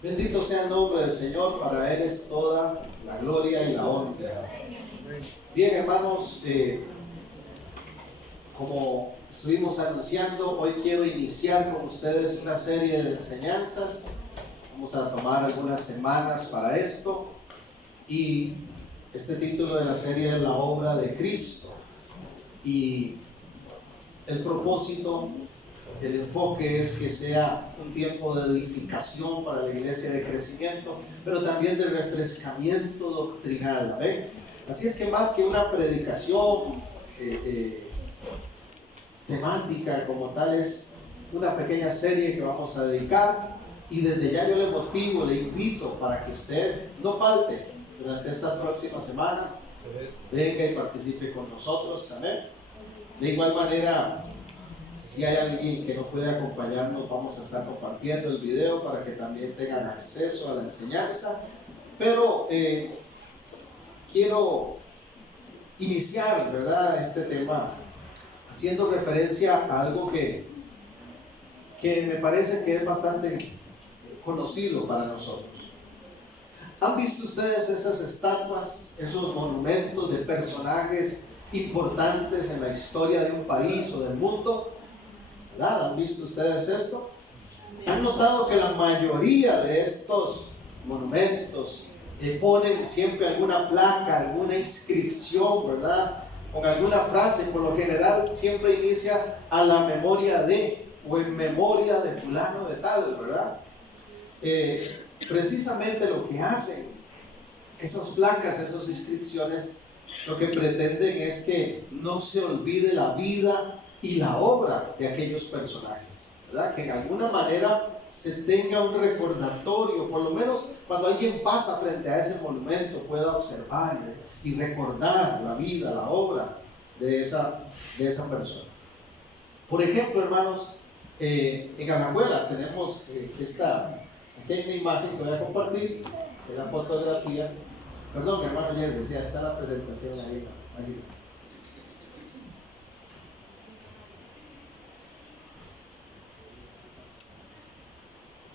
Bendito sea el nombre del Señor, para Él es toda la gloria y la honra. Bien, hermanos, como estuvimos anunciando, hoy quiero iniciar con ustedes una serie de enseñanzas. Vamos a tomar algunas semanas para esto, y este título de la serie es La obra de Cristo, y el propósito, el enfoque es que sea un tiempo de edificación para la iglesia, de crecimiento, pero también de refrescamiento doctrinal. ¿Ven? Así es que más que una predicación temática como tal, es una pequeña serie que vamos a dedicar, y desde ya yo le motivo, le invito para que usted no falte durante estas próximas semanas, venga y participe con nosotros. Amén. De igual manera, si hay alguien que no puede acompañarnos, vamos a estar compartiendo el video para que también tengan acceso a la enseñanza. Pero quiero iniciar, ¿verdad?, este tema haciendo referencia a algo que me parece que es bastante conocido para nosotros. ¿Han visto ustedes esas estatuas, esos monumentos de personajes importantes en la historia de un país o del mundo? ¿Verdad? ¿Han visto ustedes esto? ¿Han notado que la mayoría de estos monumentos ponen siempre alguna placa, alguna inscripción, ¿verdad?, con alguna frase? Por lo general siempre inicia a la memoria de, o en memoria de fulano de tal, ¿verdad? Precisamente lo que hacen esas placas, esas inscripciones, lo que pretenden es que no se olvide la vida y la obra de aquellos personajes, ¿verdad? Que en alguna manera se tenga un recordatorio, por lo menos cuando alguien pasa frente a ese monumento pueda observar y recordar la vida, la obra de esa persona. Por ejemplo, hermanos, en Alajuela tenemos esta pequeña imagen que voy a compartir, de la fotografía. Perdón, mi hermano Jerry, ya está la presentación ahí.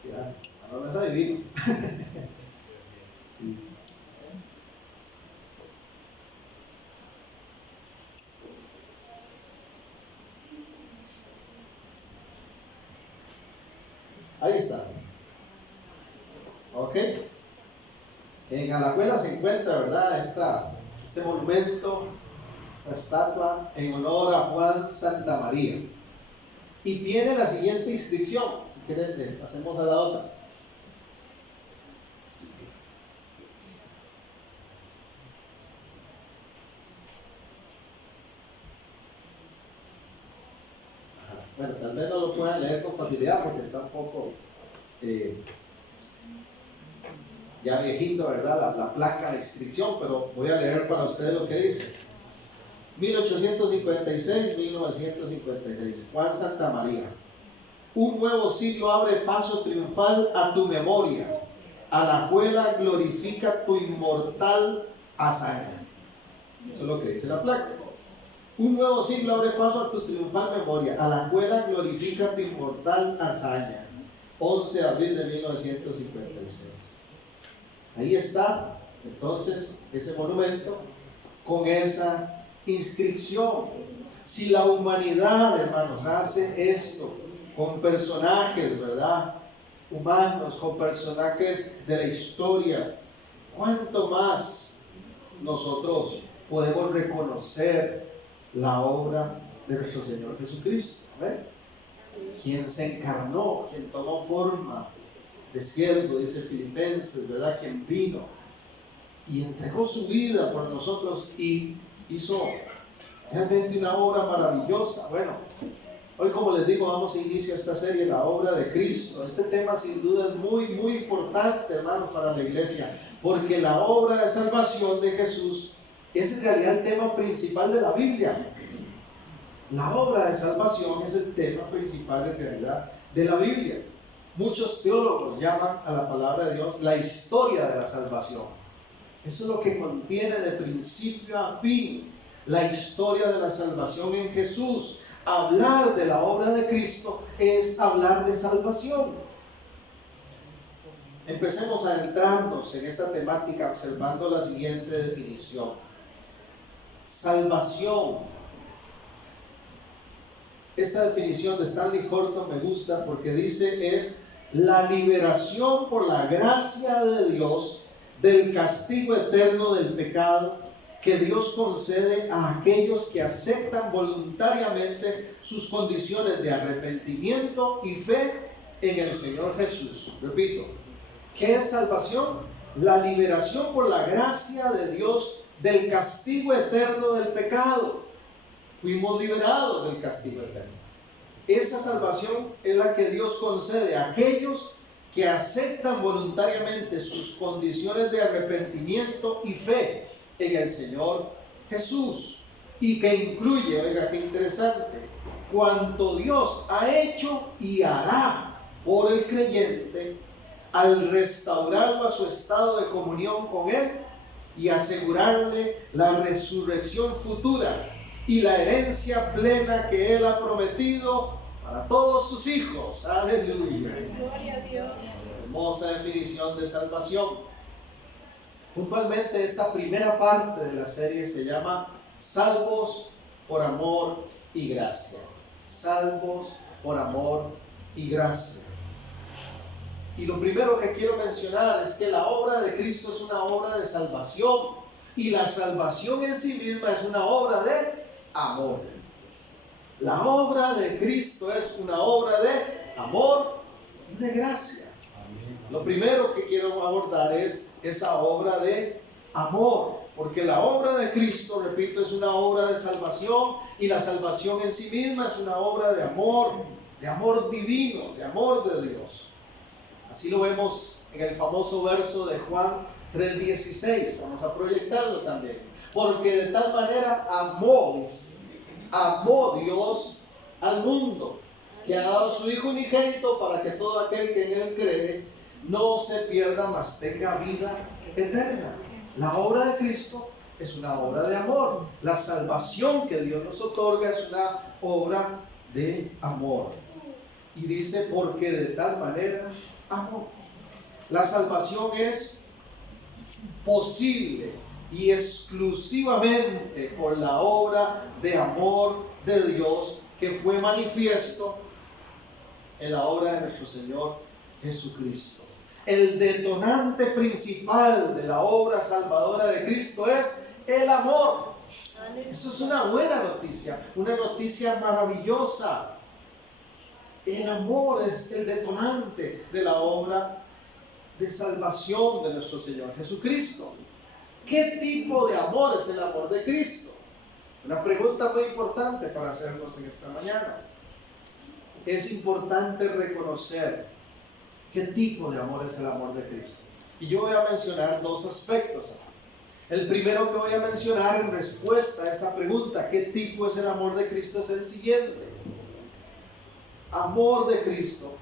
Ya, ahora es adivino. Ahí está. Ok. En Alajuela se encuentra, ¿verdad?, este monumento, esta estatua en honor a Juan Santamaría. Y tiene la siguiente inscripción. Si quieren, pasemos a la otra. Bueno, tal vez no lo puedan leer con facilidad porque está un poco ya viejito, ¿verdad?, la placa de inscripción, pero voy a leer para ustedes lo que dice. 1856-1956, Juan Santamaría. Un nuevo siglo abre paso triunfal a tu memoria. Alajuela glorifica tu inmortal hazaña. Eso es lo que dice la placa. Un nuevo siglo abre paso a tu triunfal memoria. Alajuela glorifica tu inmortal hazaña. 11 de abril de 1956. Ahí está, entonces, ese monumento con esa inscripción. Si la humanidad, hermanos, hace esto con personajes, ¿verdad?, humanos, con personajes de la historia, ¿cuánto más nosotros podemos reconocer la obra de nuestro Señor Jesucristo? ¿Ven? Quien se encarnó, quien tomó forma de siervo, dice Filipenses, ¿verdad?, quien vino y entregó su vida por nosotros y hizo realmente una obra maravillosa. Bueno, hoy, como les digo, vamos a iniciar esta serie, la obra de Cristo. Este tema sin duda es muy, muy importante, hermanos, para la iglesia, porque la obra de salvación de Jesús es en realidad el tema principal de la Biblia. La obra de salvación es el tema principal en realidad de la Biblia. Muchos teólogos llaman a la palabra de Dios la historia de la salvación. Eso es lo que contiene de principio a fin la historia de la salvación en Jesús. Hablar de la obra de Cristo es hablar de salvación. Empecemos a adentrarnos en esta temática observando la siguiente definición. Salvación. Esta definición de Stanley Horton me gusta porque dice es la liberación por la gracia de Dios del castigo eterno del pecado que Dios concede a aquellos que aceptan voluntariamente sus condiciones de arrepentimiento y fe en el Señor Jesús. Repito, ¿qué es salvación? La liberación por la gracia de Dios del castigo eterno del pecado. Fuimos liberados del castigo eterno. Esa salvación es la que Dios concede a aquellos que aceptan voluntariamente sus condiciones de arrepentimiento y fe en el Señor Jesús, y que incluye, oiga qué interesante, cuanto Dios ha hecho y hará por el creyente al restaurarlo a su estado de comunión con Él y asegurarle la resurrección futura y la herencia plena que Él ha prometido para todos sus hijos. Aleluya. Gloria a Dios. Hermosa definición de salvación. Puntualmente esta primera parte de la serie se llama Salvos por amor y gracia. Salvos por amor y gracia. Y lo primero que quiero mencionar es que la obra de Cristo es una obra de salvación, y la salvación en sí misma es una obra de amor. La obra de Cristo es una obra de amor y de gracia. Lo primero que quiero abordar es esa obra de amor, porque la obra de Cristo, repito, es una obra de salvación, y la salvación en sí misma es una obra de amor divino, de amor de Dios. Así lo vemos en el famoso verso de Juan 3:16. Vamos a proyectarlo también. Porque de tal manera amó Dios al mundo, que ha dado a su Hijo unigénito para que todo aquel que en Él cree no se pierda, mas tenga vida eterna. La obra de Cristo es una obra de amor. La salvación que Dios nos otorga es una obra de amor. Y dice, porque de tal manera amor. La salvación es posible y exclusivamente por la obra de amor de Dios que fue manifiesto en la obra de nuestro Señor Jesucristo. El detonante principal de la obra salvadora de Cristo es el amor. Eso es una buena noticia, una noticia maravillosa. El amor es el detonante de la obra de salvación de nuestro Señor Jesucristo. ¿Qué tipo de amor es el amor de Cristo? Una pregunta muy importante para hacernos en esta mañana. Es importante reconocer qué tipo de amor es el amor de Cristo. Y yo voy a mencionar dos aspectos. El primero que voy a mencionar en respuesta a esta pregunta, ¿qué tipo es el amor de Cristo?, es el siguiente. Amor de Cristo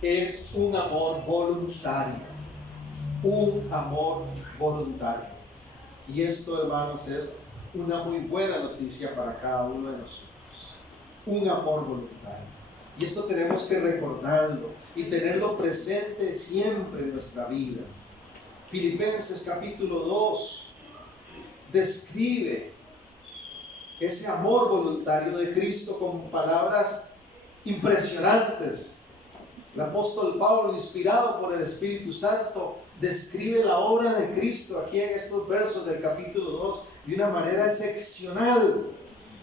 es un amor voluntario. Un amor voluntario. Y esto, hermanos, es una muy buena noticia para cada uno de nosotros. Un amor voluntario. Y esto tenemos que recordarlo y tenerlo presente siempre en nuestra vida. Filipenses capítulo 2 describe ese amor voluntario de Cristo con palabras impresionantes. El apóstol Pablo, inspirado por el Espíritu Santo, describe la obra de Cristo aquí en estos versos del capítulo 2 de una manera excepcional.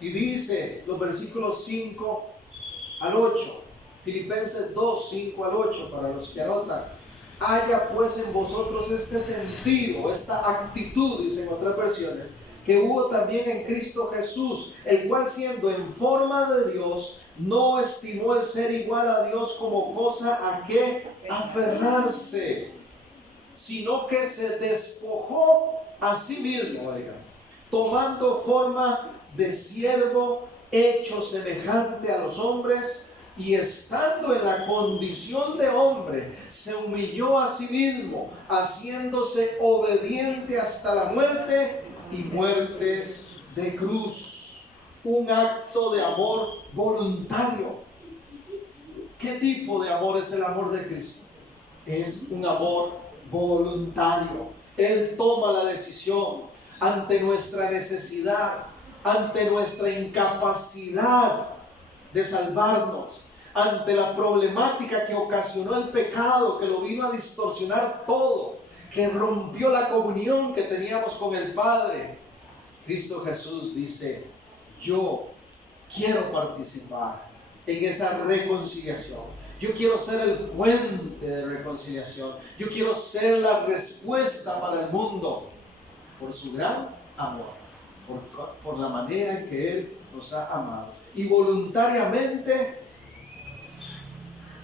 Y dice los versículos 5 al 8, Filipenses 2, 5 al 8, para los que anotan. Haya pues en vosotros este sentido, esta actitud, dicen otras versiones, que hubo también en Cristo Jesús, el cual siendo en forma de Dios, no estimó el ser igual a Dios como cosa a que aferrarse, sino que se despojó a sí mismo, tomando forma de siervo, hecho semejante a los hombres, y estando en la condición de hombre, se humilló a sí mismo, haciéndose obediente hasta la muerte y muerte de cruz. Un acto de amor voluntario. ¿Qué tipo de amor es el amor de Cristo? es un amor voluntario. Él toma la decisión ante nuestra necesidad, ante nuestra incapacidad de salvarnos, ante la problemática que ocasionó el pecado, que lo vino a distorsionar todo, que rompió la comunión que teníamos con el Padre. Cristo Jesús dice: yo quiero participar en esa reconciliación. Yo quiero ser el puente de reconciliación. Yo quiero ser la respuesta para el mundo por su gran amor, por la manera en que Él nos ha amado. Y voluntariamente,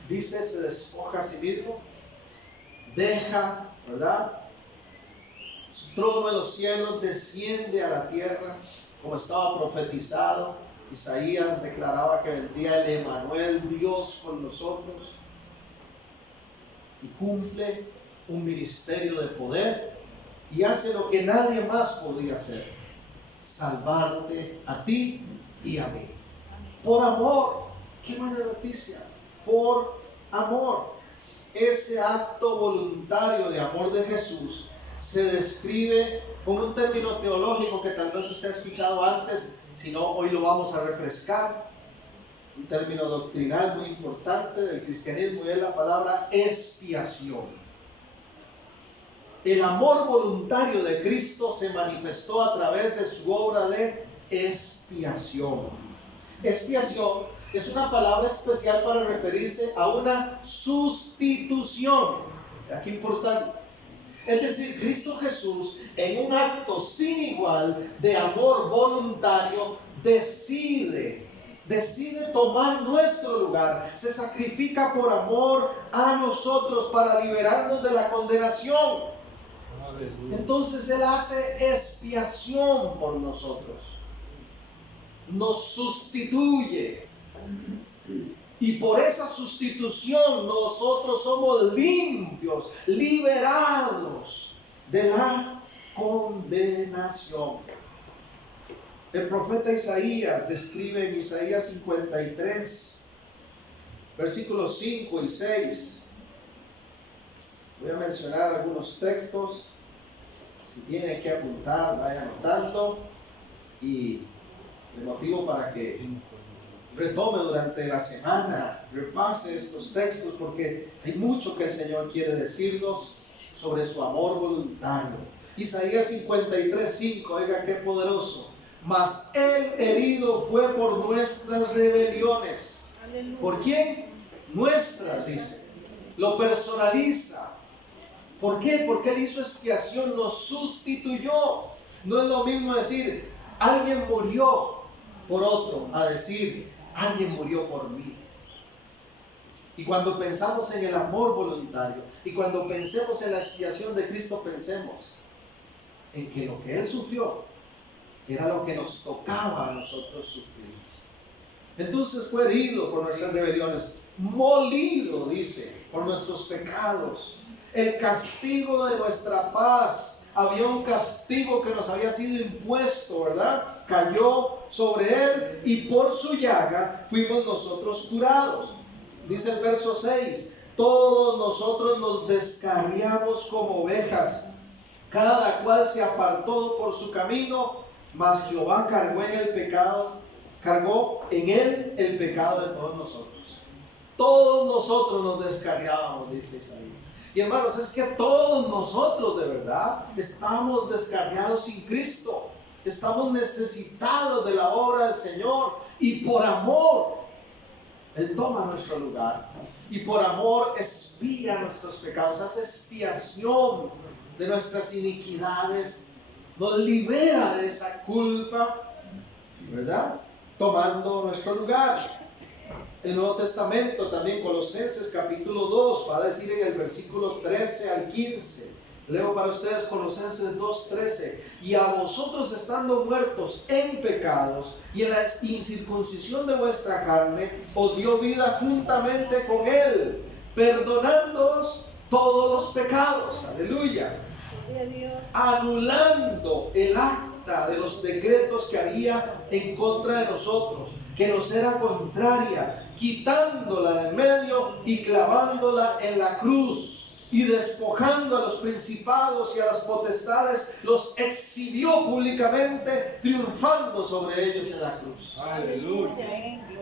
dice, se despoja a sí mismo, deja, ¿verdad?, su trono en los cielos, desciende a la tierra, como estaba profetizado. Isaías declaraba que vendría el Emmanuel, Dios con nosotros, y cumple un ministerio de poder y hace lo que nadie más podía hacer: salvarte a ti y a mí. Por amor. Qué buena noticia. Por amor. Ese acto voluntario de amor de Jesús se describe con un término teológico que tal vez usted ha escuchado antes. Si no, hoy lo vamos a refrescar. Un término doctrinal muy importante del cristianismo, y es la palabra expiación. El amor voluntario de Cristo se manifestó a través de su obra de expiación. Expiación es una palabra especial para referirse a una sustitución. Aquí importante. Es decir, Cristo Jesús, en un acto sin igual de amor voluntario, decide tomar nuestro lugar. Se sacrifica por amor a nosotros para liberarnos de la condenación. Entonces Él hace expiación por nosotros. Nos sustituye. Y por esa sustitución nosotros somos limpios, liberados de la condenación. El profeta Isaías describe en Isaías 53, versículos 5 y 6. Voy a mencionar algunos textos. Si tiene que apuntar, vaya anotando. Y el motivo para que retome durante la semana, repase estos textos, porque hay mucho que el Señor quiere decirnos sobre su amor voluntario. Isaías 53:5, oiga qué poderoso. Mas Él herido fue por nuestras rebeliones. Aleluya. ¿Por quién? Nuestras, dice. Lo personaliza. ¿Por qué? Porque Él hizo expiación, nos sustituyó. No es lo mismo decir alguien murió por otro, a decir alguien murió por mí. Y cuando pensamos en el amor voluntario, y cuando pensemos en la expiación de Cristo, pensemos en que lo que Él sufrió era lo que nos tocaba a nosotros sufrir. Entonces fue herido por nuestras rebeliones, molido, dice, por nuestros pecados. El castigo de nuestra paz, había un castigo que nos había sido impuesto, ¿verdad? Cayó sobre Él y por su llaga fuimos nosotros curados. Dice el verso 6, todos nosotros nos descarriamos como ovejas, cada cual se apartó por su camino, mas Jehová cargó en él el pecado de todos nosotros. Todos nosotros nos descarriábamos, dice Isaías. Y hermanos, es que todos nosotros de verdad estamos descarriados sin Cristo. Estamos necesitados de la obra del Señor. Y por amor, Él toma nuestro lugar. Y por amor expía nuestros pecados. Hace expiación de nuestras iniquidades. Nos libera de esa culpa, ¿verdad? Tomando nuestro lugar. El Nuevo Testamento también, Colosenses capítulo 2, va a decir en el versículo 13 al 15. Leo para ustedes Colosenses 2:13. Y a vosotros estando muertos en pecados y en la incircuncisión de vuestra carne, os dio vida juntamente con Él, perdonándoos todos los pecados. Aleluya. Anulando el acta de los decretos que había en contra de nosotros, que nos era contraria, quitándola de en medio y clavándola en la cruz. y despojando a los principados y a las potestades, los exhibió públicamente, triunfando sobre ellos en la cruz. Aleluya.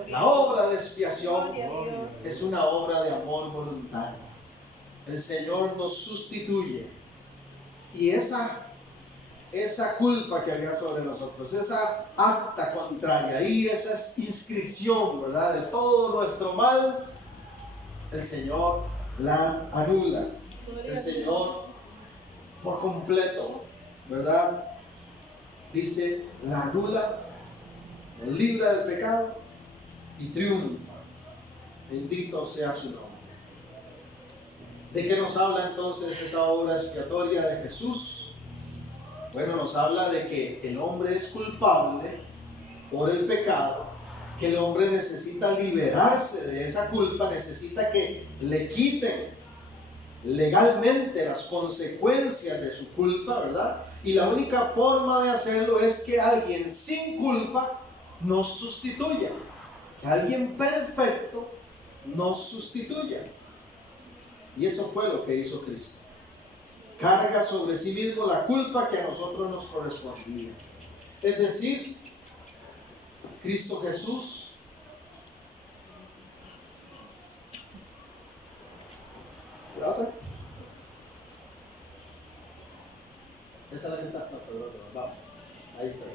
La obra de expiación es una obra de amor voluntario. El Señor nos sustituye y esa culpa que había sobre nosotros, esa acta contraria y esa inscripción, ¿verdad?, de todo nuestro mal, el Señor la anula. El Señor por completo, ¿verdad?, dice, la anula, nos libra del pecado y triunfa. Bendito sea su nombre. ¿De qué nos habla entonces esa obra expiatoria de Jesús? Bueno, nos habla de que el hombre es culpable por el pecado, que el hombre necesita liberarse de esa culpa, necesita que le quiten legalmente las consecuencias de su culpa, ¿verdad? Y la única forma de hacerlo es que alguien sin culpa nos sustituya, que alguien perfecto nos sustituya. Y eso fue lo que hizo Cristo. Carga sobre sí mismo la culpa que a nosotros nos correspondía. Es decir, Cristo Jesús esa es la que está, no, perdón, vamos, ahí está,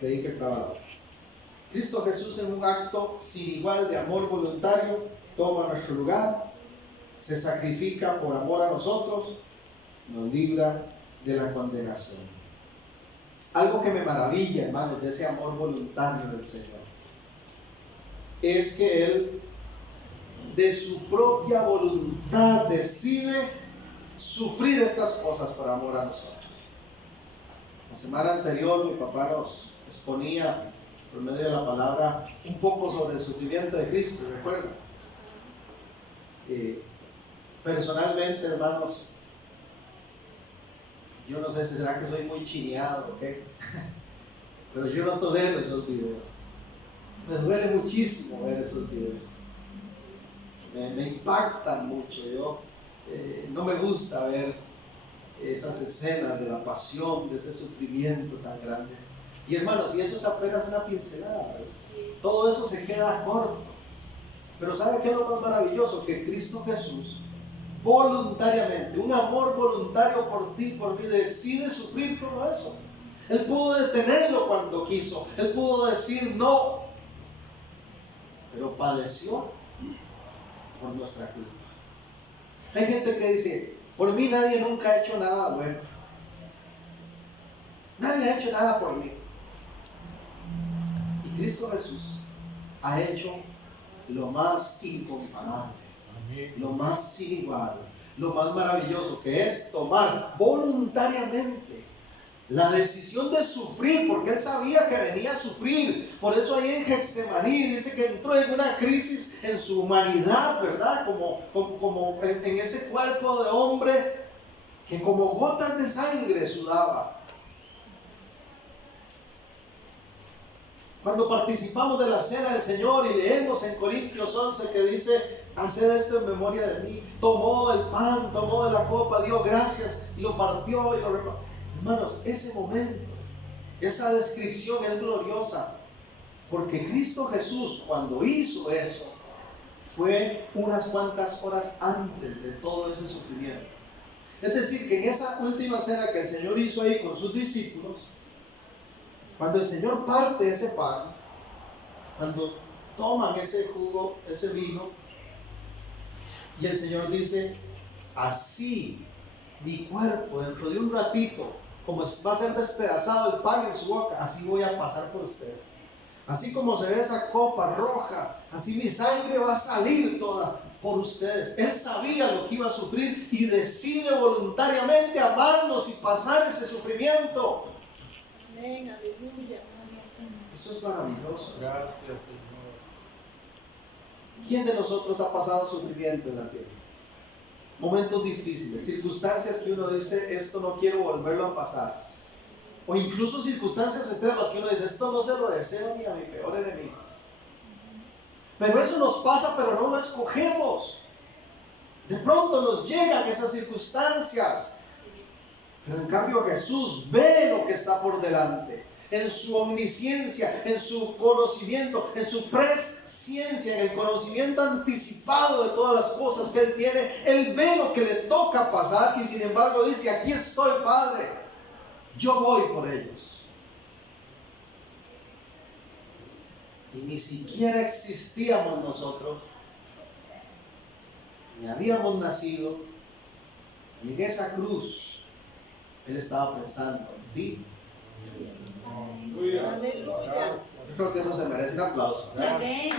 creí que estaba la otra. Cristo Jesús, en un acto sin igual de amor voluntario, toma nuestro lugar, se sacrifica por amor a nosotros, nos libra de la condenación. Algo que me maravilla, hermanos, de ese amor voluntario del Señor, es que Él, de su propia voluntad, decide sufrir estas cosas por amor a nosotros. La semana anterior mi papá nos exponía, por medio de la palabra, un poco sobre el sufrimiento de Cristo, ¿recuerdan? Personalmente, hermanos, yo no sé si será que soy muy chineado o qué, pero yo no tolero esos videos. Me duele muchísimo ver esos videos. Me impactan mucho. Yo no me gusta ver esas escenas de la pasión, de ese sufrimiento tan grande. Y hermanos, y eso es apenas una pincelada, ¿verdad? Todo eso se queda corto. Pero ¿sabe qué es lo más maravilloso? Que Cristo Jesús, voluntariamente, un amor voluntario por ti, por mí, decide sufrir todo eso. Él pudo detenerlo cuando quiso, Él pudo decir no, pero padeció por nuestra culpa. Hay gente que dice, por mí nadie nunca ha hecho nada bueno, nadie ha hecho nada por mí. Y Cristo Jesús ha hecho lo más incomparable, lo más sin igual, lo más maravilloso, que es tomar voluntariamente la decisión de sufrir, porque Él sabía que venía a sufrir. Por eso ahí en Getsemaní dice que entró en una crisis en su humanidad, ¿verdad? Como en ese cuerpo de hombre que como gotas de sangre sudaba. Cuando participamos de la cena del Señor y leemos en Corintios 11 que dice, haced esto en memoria de mí, tomó el pan, tomó de la copa, dio gracias y lo partió y lo repartió. Hermanos, ese momento, esa descripción es gloriosa, porque Cristo Jesús, cuando hizo eso, fue unas cuantas horas antes de todo ese sufrimiento. Es decir, que en esa última cena que el Señor hizo ahí con sus discípulos, cuando el Señor parte ese pan, cuando toman ese jugo, ese vino, y el Señor dice, así mi cuerpo dentro de un ratito, como va a ser despedazado el pan en su boca, así voy a pasar por ustedes. Así como se ve esa copa roja, así mi sangre va a salir toda por ustedes. Él sabía lo que iba a sufrir y decide voluntariamente amarnos y pasar ese sufrimiento. Amén, aleluya. Eso es maravilloso. Gracias, Señor. ¿Quién de nosotros ha pasado sufrimiento en la tierra? Momentos difíciles, circunstancias que uno dice, esto no quiero volverlo a pasar. O incluso circunstancias extremas que uno dice, esto no se lo deseo ni a mi peor enemigo. Pero eso nos pasa, pero no lo escogemos. De pronto nos llegan esas circunstancias. Pero en cambio Jesús ve lo que está por delante. En su omnisciencia, en su conocimiento, en su presciencia, en el conocimiento anticipado de todas las cosas que Él tiene. Él ve lo que le toca pasar y sin embargo dice: aquí estoy, Padre, yo voy por ellos. Y ni siquiera existíamos nosotros, ni habíamos nacido, y en esa cruz Él estaba pensando en ti. Aleluya. Yo creo que eso se merece un aplauso, ¿verdad? Amén.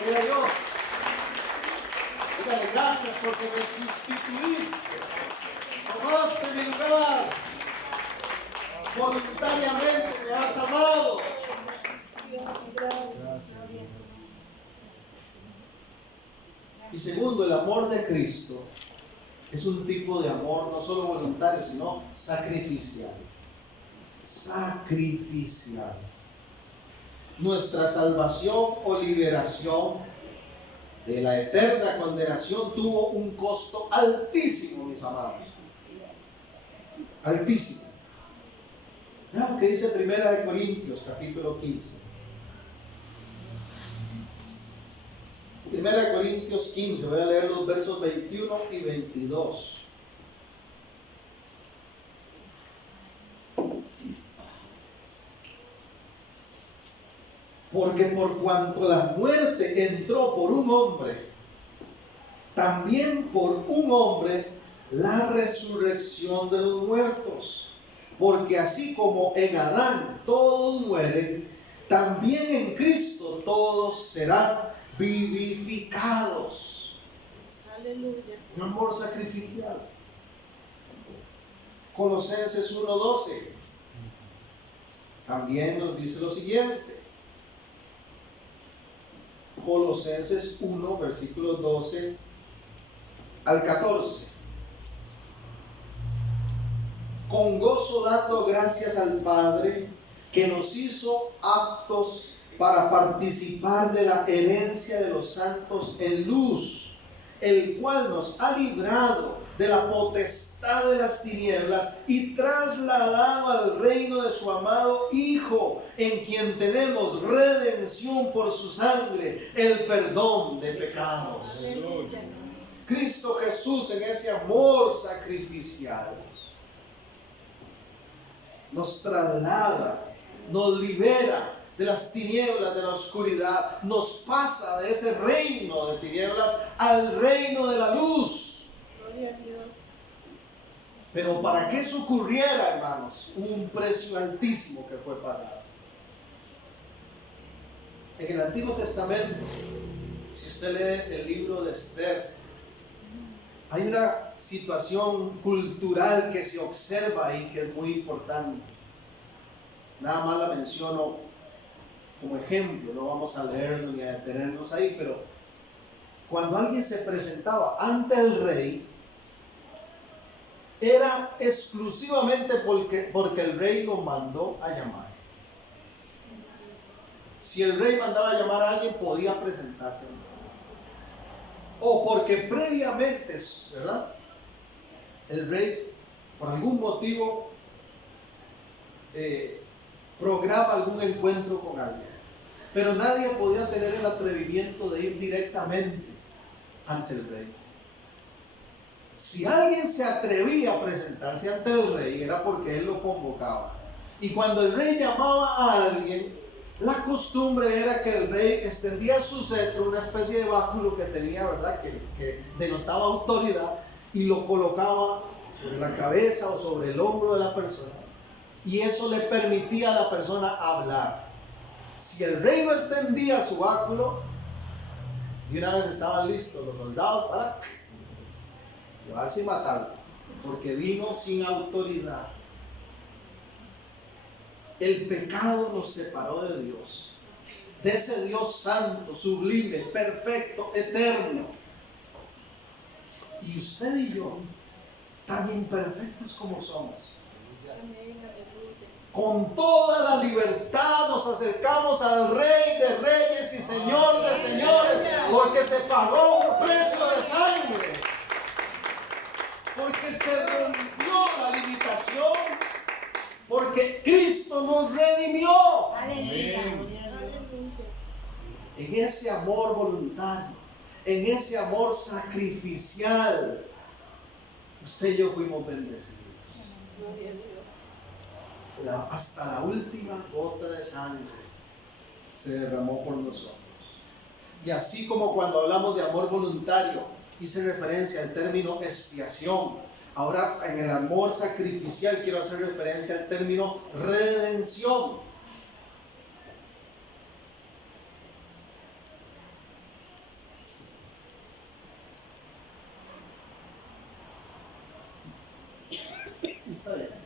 Gloria a Dios. Dígale: gracias porque me sustituiste, tomaste mi lugar, voluntariamente me has amado. Y segundo, el amor de Cristo es un tipo de amor no solo voluntario, sino sacrificial. Sacrificial. Nuestra salvación o liberación de la eterna condenación tuvo un costo altísimo, mis amados. Altísimo. Vean lo que dice 1 Corintios capítulo 15. 1 Corintios 15, voy a leer los versos 21 y 22. Porque por cuanto la muerte entró por un hombre, también por un hombre la resurrección de los muertos. Porque así como en Adán todos mueren, también en Cristo todos serán vivificados. Aleluya. Un amor sacrificial. Colosenses 1:12 también nos dice lo siguiente. Colosenses 1, versículos 12 al 14. Con gozo dando gracias al Padre que nos hizo aptos para participar de la herencia de los santos en luz, el cual nos ha librado de la potestad de las tinieblas y trasladado al reino de su amado Hijo, en quien tenemos redención por su sangre, el perdón de pecados. Aleluya. Cristo Jesús, en ese amor sacrificial, nos traslada, nos libera de las tinieblas de la oscuridad, nos pasa de ese reino de tinieblas al reino de la luz. Gloria a Dios. Pero para que eso ocurriera, hermanos, hubo un precio altísimo que fue pagado. En el Antiguo Testamento, si usted lee el libro de Esther, hay una situación cultural que se observa ahí que es muy importante. Nada más la menciono como ejemplo, no vamos a leerlo ni a detenernos ahí, pero cuando alguien se presentaba ante el rey, era exclusivamente porque el rey lo mandó a llamar. Si el rey mandaba a llamar a alguien, podía presentarse. O porque previamente, ¿verdad?, el rey, por algún motivo, programa algún encuentro con alguien. Pero nadie podía tener el atrevimiento de ir directamente ante el rey. Si alguien se atrevía a presentarse ante el rey, era porque él lo convocaba. Y cuando el rey llamaba a alguien, la costumbre era que el rey extendía su cetro, una especie de báculo que tenía, ¿verdad?, que denotaba autoridad, y lo colocaba sobre la cabeza o sobre el hombro de la persona. Y eso le permitía a la persona hablar. Si el rey no extendía su báculo, y una vez estaban listos los soldados para llevarse y matarlo, porque vino sin autoridad. El pecado nos separó de Dios, de ese Dios santo, sublime, perfecto, eterno. Y usted y yo, tan imperfectos como somos, Amén. Aleluya. Con toda la libertad nos acercamos al Rey de Reyes y Señor de Señores, porque se pagó un precio de sangre, porque se rompió la limitación, porque Cristo nos redimió. Aleluya. En ese amor voluntario, en ese amor sacrificial, usted y yo fuimos bendecidos. Gloria a Dios. Hasta la última gota de sangre se derramó por nosotros. Y así como cuando hablamos de amor voluntario, hice referencia al término expiación. Ahora en el amor sacrificial quiero hacer referencia al término redención.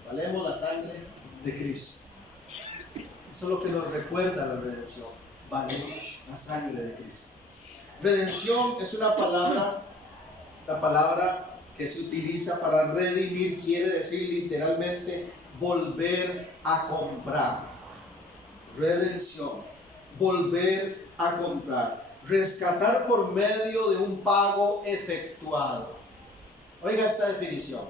Valemos la sangre de Cristo. Eso es lo que nos recuerda la redención. Valemos la sangre de Cristo. Redención es una palabra, la palabra que se utiliza para redimir quiere decir literalmente volver a comprar. Redención, volver a comprar, rescatar por medio de un pago efectuado. Oiga esta definición.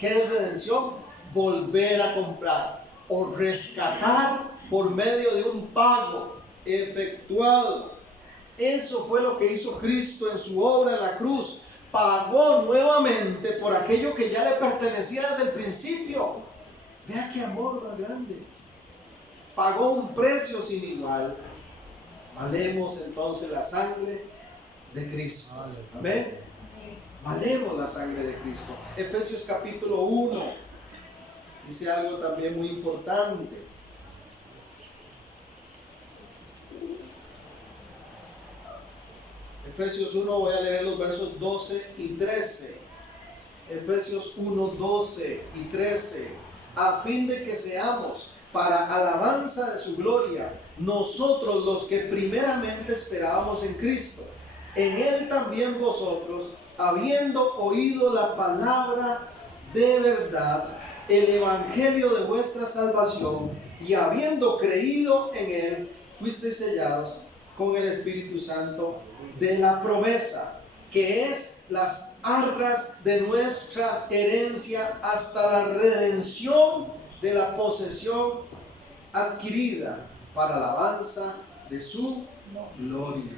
¿Qué es redención? Volver a comprar o rescatar por medio de un pago efectuado. Eso fue lo que hizo Cristo en su obra en la cruz. Pagó nuevamente por aquello que ya le pertenecía desde el principio. Vea qué amor más grande. Pagó un precio sin igual. Valemos entonces la sangre de Cristo. Amén. Valemos la sangre de Cristo. Efesios capítulo 1 dice algo también muy importante. Efesios 1, voy a leer los versos 12 y 13. Efesios 1, 12 y 13. A fin de que seamos para alabanza de su gloria, nosotros los que primeramente esperábamos en Cristo. En Él también vosotros, habiendo oído la palabra de verdad, el evangelio de vuestra salvación, y habiendo creído en Él, fuisteis sellados con el Espíritu Santo de la promesa, que es las arras de nuestra herencia hasta la redención de la posesión adquirida para alabanza de su gloria.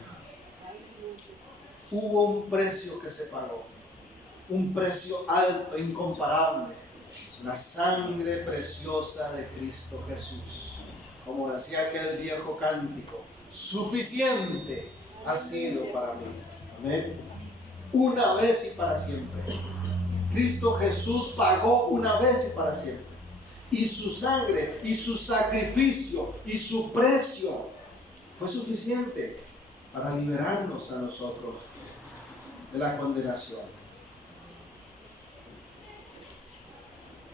Hubo un precio que se pagó, un precio alto, incomparable, la sangre preciosa de Cristo Jesús. Como decía aquel viejo cántico, suficiente ha sido para mí. Amén. Una vez y para siempre. Cristo Jesús pagó una vez y para siempre. Y su sangre, y su sacrificio, y su precio fue suficiente para liberarnos a nosotros de la condenación.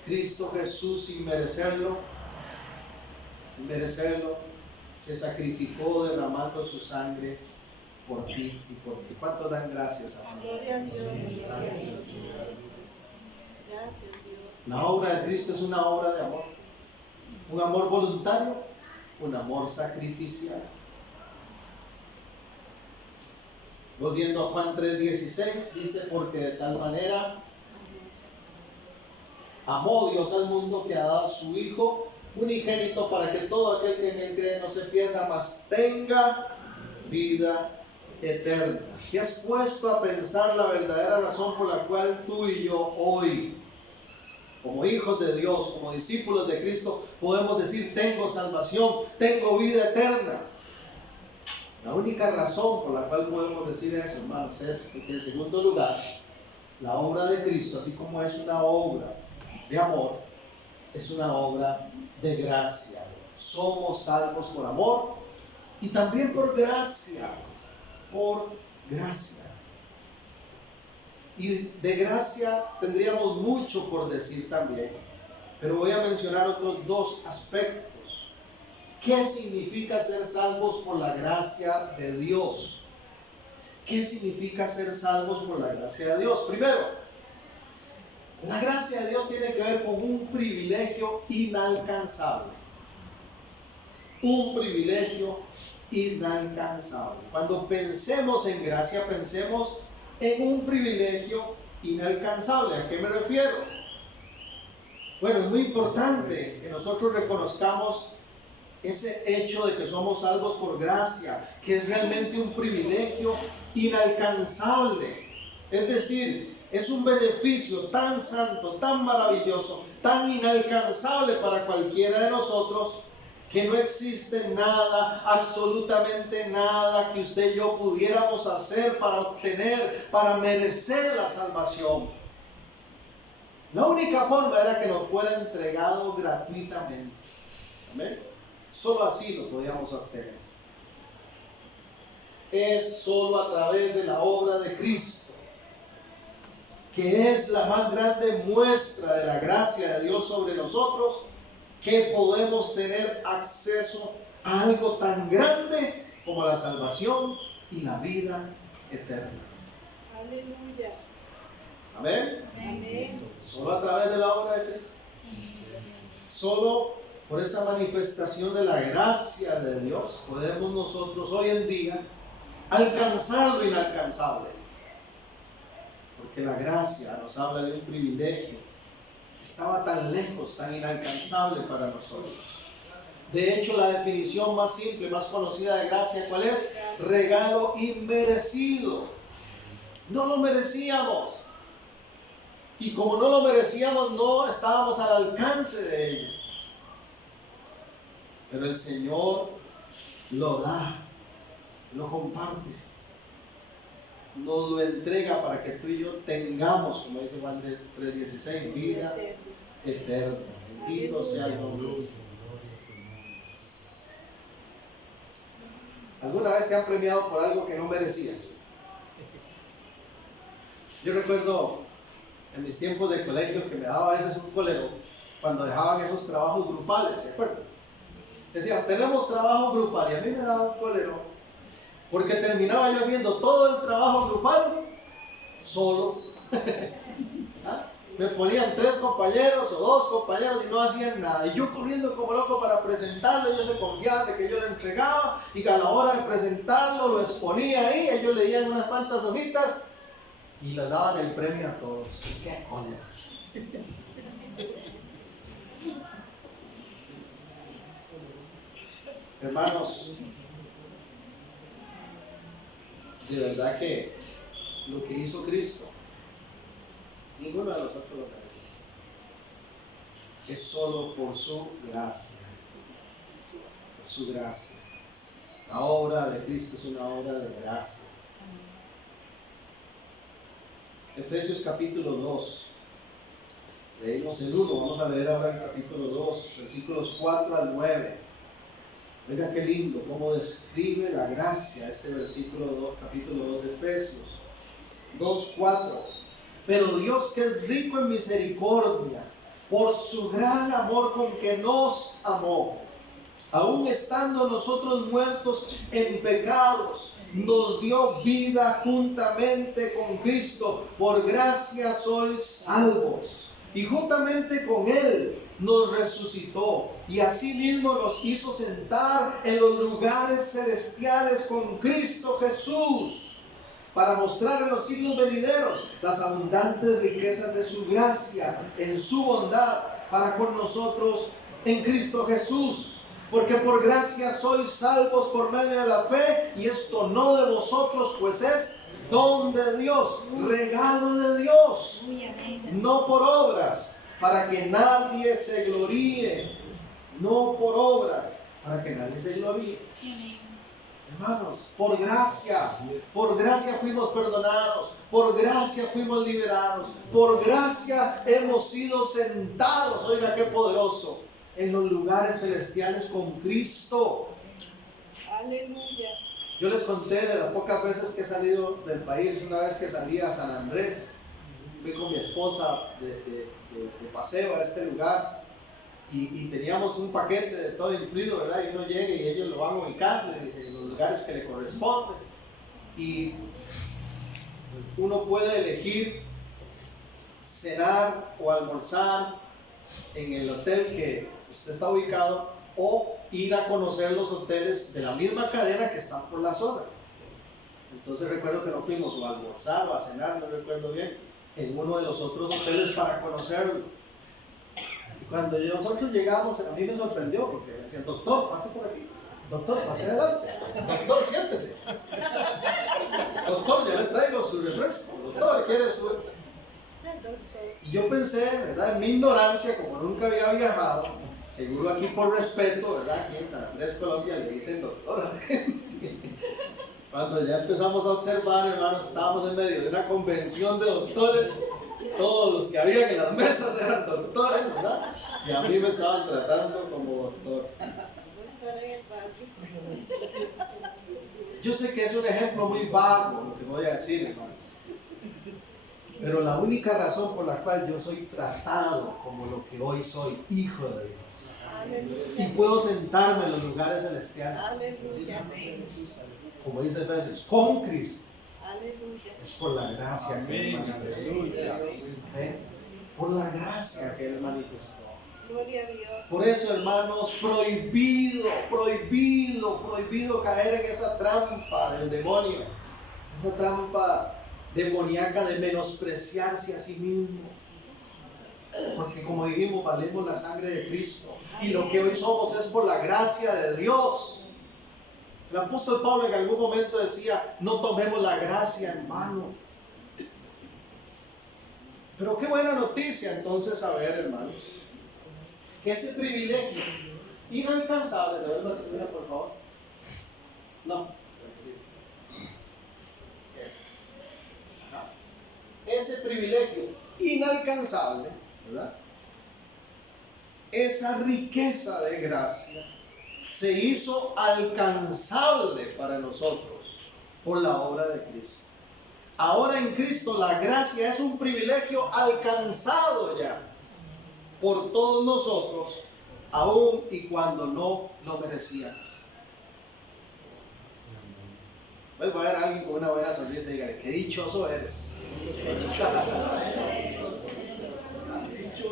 Cristo Jesús, sin merecerlo, se sacrificó derramando su sangre por ti y por mí. ¿Cuánto dan gracias a Dios? Gloria a Dios. Gracias, Dios. La obra de Cristo es una obra de amor. Un amor voluntario, un amor sacrificial. Volviendo a Juan 3:16, dice, porque de tal manera amó Dios al mundo que ha dado a su Hijo unigénito para que todo aquel que en él cree no se pierda, mas tenga vida eterna. ¿Te has puesto a pensar la verdadera razón por la cual tú y yo hoy, como hijos de Dios, como discípulos de Cristo, podemos decir tengo salvación, tengo vida eterna? La única razón por la cual podemos decir eso, hermanos, es que en segundo lugar, la obra de Cristo, así como es una obra de amor, es una obra de gracia. Somos salvos por amor y también por gracia. Por gracia. Y de gracia tendríamos mucho por decir también, pero voy a mencionar otros dos aspectos. ¿Qué significa ser salvos por la gracia de Dios? ¿Qué significa ser salvos por la gracia de Dios? Primero, la gracia de Dios tiene que ver con un privilegio inalcanzable. un privilegio inalcanzable. Cuando pensemos en gracia, pensemos en un privilegio inalcanzable. ¿A qué me refiero? Bueno, es muy importante que nosotros reconozcamos ese hecho de que somos salvos por gracia, que es realmente un privilegio inalcanzable. Es decir, es un beneficio tan santo, tan maravilloso, tan inalcanzable para cualquiera de nosotros, que no existe nada, absolutamente nada que usted y yo pudiéramos hacer para obtener, para merecer la salvación. La única forma era que nos fuera entregado gratuitamente. Amén. Solo así lo podíamos obtener. Es solo a través de la obra de Cristo, que es la más grande muestra de la gracia de Dios sobre nosotros, que podemos tener acceso a algo tan grande como la salvación y la vida eterna. Aleluya. Amén. Amén. Solo a través de la obra de Cristo. Solo por esa manifestación de la gracia de Dios podemos nosotros hoy en día alcanzar lo inalcanzable. Porque la gracia nos habla de un privilegio que estaba tan lejos, tan inalcanzable para nosotros. De hecho, la definición más simple, más conocida de gracia, ¿cuál es? Regalo inmerecido. No lo merecíamos. Y como no lo merecíamos, no estábamos al alcance de ello. Pero el Señor lo da, lo comparte, nos lo entrega para que tú y yo tengamos, como dice Juan 3:16, vida eterna. Bendito sea el nombre del Señor. ¿Alguna vez te han premiado por algo que no merecías? Yo recuerdo en mis tiempos de colegio que me daba a veces un cólero cuando dejaban esos trabajos grupales, ¿se acuerdan? Decían, tenemos trabajo grupal, y a mí me daba un cólero porque terminaba yo haciendo todo el trabajo grupal solo. ¿Ah? Me ponían 3 compañeros o 2 compañeros y no hacían nada, y yo corriendo como loco para presentarlo. Ellos se confiaban de que yo lo entregaba, y a la hora de presentarlo lo exponía ahí, ellos leían unas cuantas hojitas y les daban el premio a todos. ¡Qué cólera! Hermanos, de verdad que lo que hizo Cristo, ninguno de nosotros lo merece. Es solo por su gracia. Por su gracia. La obra de Cristo es una obra de gracia. Efesios capítulo 2. Leímos el 1, vamos a leer ahora el capítulo 2, versículos 4 al 9. Oiga qué lindo cómo describe la gracia este versículo 2, capítulo 2 de Efesios 2:4. Pero Dios, que es rico en misericordia, por su gran amor con que nos amó, aun estando nosotros muertos en pecados, nos dio vida juntamente con Cristo. Por gracia sois salvos. Y juntamente con Él nos resucitó, y asimismo nos hizo sentar en los lugares celestiales con Cristo Jesús, para mostrar en los siglos venideros las abundantes riquezas de su gracia en su bondad para con nosotros en Cristo Jesús. Porque por gracia sois salvos por medio de la fe, y esto no de vosotros, pues es don de Dios, regalo de Dios, no por obras, para que nadie se gloríe. No por obras, para que nadie se gloríe. Hermanos, por gracia fuimos perdonados, por gracia fuimos liberados, por gracia hemos sido sentados, oiga qué poderoso, en los lugares celestiales con Cristo. Aleluya. Yo les conté de las pocas veces que he salido del país. Una vez que salí a San Andrés, fui con mi esposa de paseo a este lugar, y teníamos un paquete de todo incluido, ¿verdad? Y uno llega y ellos lo van ubicando en los lugares que le corresponden, y uno puede elegir cenar o almorzar en el hotel que usted está ubicado, o ir a conocer los hoteles de la misma cadena que están por la zona. Entonces recuerdo que nos fuimos o a almorzar o a cenar, no recuerdo bien, en uno de los otros hoteles para conocerlo. Y cuando nosotros llegamos, a mí me sorprendió porque me decían: doctor, pase por aquí, doctor, pase adelante, doctor, siéntese, doctor, ya le traigo su refresco, doctor, ¿quiere su...? Y yo pensé, ¿verdad?, en mi ignorancia, como nunca había viajado, seguro aquí por respeto, ¿verdad?, aquí en San Andrés, Colombia, le dicen doctor a la gente. Cuando ya empezamos a observar, hermanos, estábamos en medio de una convención de doctores, todos los que habían en las mesas eran doctores, ¿verdad? Y a mí me estaban tratando como doctor. Yo sé que es un ejemplo muy vago lo que voy a decir, hermanos, pero la única razón por la cual yo soy tratado como lo que hoy soy, hijo de Dios, y puedo sentarme en los lugares celestiales, como dice Efesios, con Cristo, es por la gracia que Él manifestó. Por la gracia que Él manifestó. Por eso, hermanos, prohibido caer en esa trampa del demonio, esa trampa demoníaca de menospreciarse a sí mismo. Porque, como dijimos, valemos la sangre de Cristo, y lo que hoy somos es por la gracia de Dios. El apóstol Pablo en algún momento decía: no tomemos la gracia en vano. Pero qué buena noticia entonces saber, hermanos, que ese privilegio inalcanzable, ¿de verdad, señora, por favor? No. Ese privilegio inalcanzable, ¿verdad?, esa riqueza de gracia se hizo alcanzable para nosotros por la obra de Cristo. Ahora en Cristo la gracia es un privilegio alcanzado ya por todos nosotros, aun y cuando no lo merecíamos. Vuelvo a ver a alguien con una buena sonrisa y dígale: qué dichoso eres.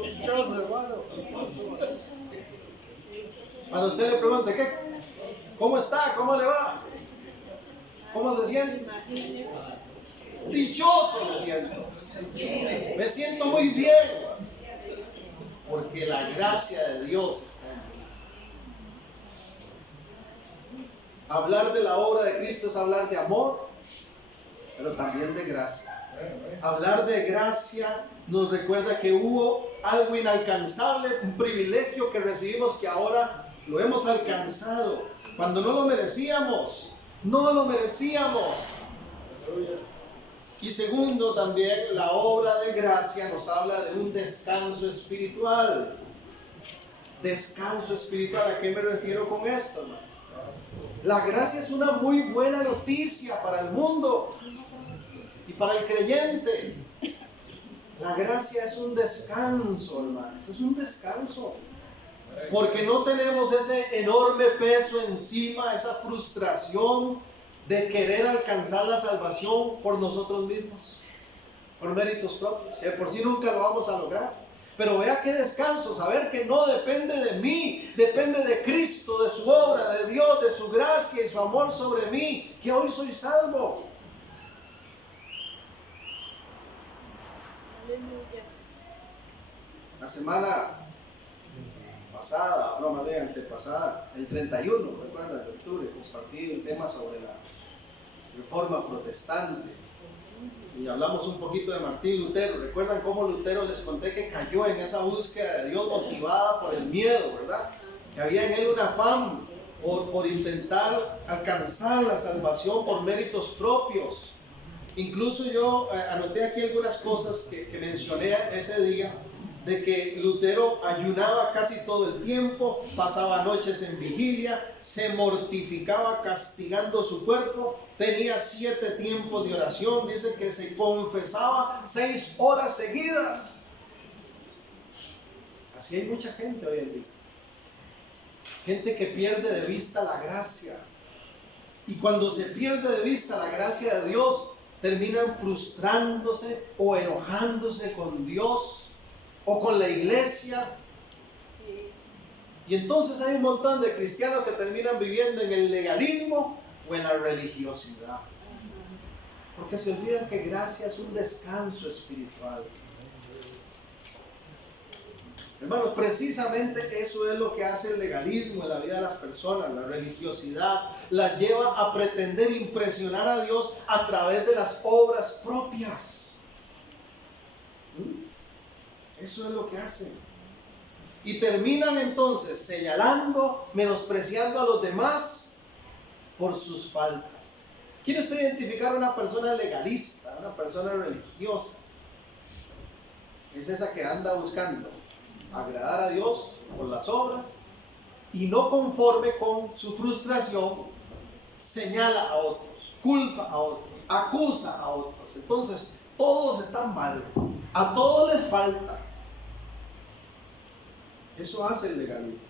Dichoso, hermano. Cuando usted le pregunte: ¿cómo está? ¿Cómo le va? ¿Cómo se siente? Dichoso me siento. Me siento muy bien. Porque la gracia de Dios está en mí. Hablar de la obra de Cristo es hablar de amor, pero también de gracia. Hablar de gracia nos recuerda que hubo algo inalcanzable, un privilegio que recibimos, que ahora lo hemos alcanzado cuando no lo merecíamos. No lo merecíamos. Y segundo, también la obra de gracia nos habla de un descanso espiritual. Descanso espiritual, ¿a qué me refiero con esto, hermano? La gracia es una muy buena noticia para el mundo y para el creyente. La gracia es un descanso, hermanos, es un descanso. Porque no tenemos ese enorme peso encima, esa frustración de querer alcanzar la salvación por nosotros mismos, por méritos propios, que por sí nunca lo vamos a lograr. Pero vea qué descanso, saber que no depende de mí, depende de Cristo, de su obra, de Dios, de su gracia y su amor sobre mí, que hoy soy salvo. Aleluya. La semana pasada, no, más bien antepasada, el 31, recuerda, de octubre, compartí un tema sobre la Reforma protestante y hablamos un poquito de Martín Lutero. ¿Recuerdan cómo Lutero les conté que cayó en esa búsqueda de Dios motivada por el miedo, verdad? Que había en él un afán por intentar alcanzar la salvación por méritos propios. Incluso yo anoté aquí algunas cosas que mencioné ese día, de que Lutero ayunaba casi todo el tiempo, pasaba noches en vigilia, se mortificaba castigando su cuerpo, tenía 7 tiempos de oración, dice que se confesaba 6 horas seguidas. Así hay mucha gente hoy en día, gente que pierde de vista la gracia, y cuando se pierde de vista la gracia de Dios, terminan frustrándose o enojándose con Dios o con la iglesia. Y entonces hay un montón de cristianos que terminan viviendo en el legalismo o en la religiosidad. Porque se olvidan que gracia es un descanso espiritual. Hermanos, precisamente eso es lo que hace el legalismo en la vida de las personas. La religiosidad las lleva a pretender impresionar a Dios a través de las obras propias. Eso es lo que hacen. Y terminan entonces señalando, menospreciando a los demás por sus faltas. ¿Quiere usted identificar a una persona legalista, una persona religiosa? Es esa que anda buscando agradar a Dios por las obras y no conforme con su frustración, señala a otros, culpa a otros, acusa a otros. Entonces, todos están mal, a todos les falta. Eso hace el legalismo,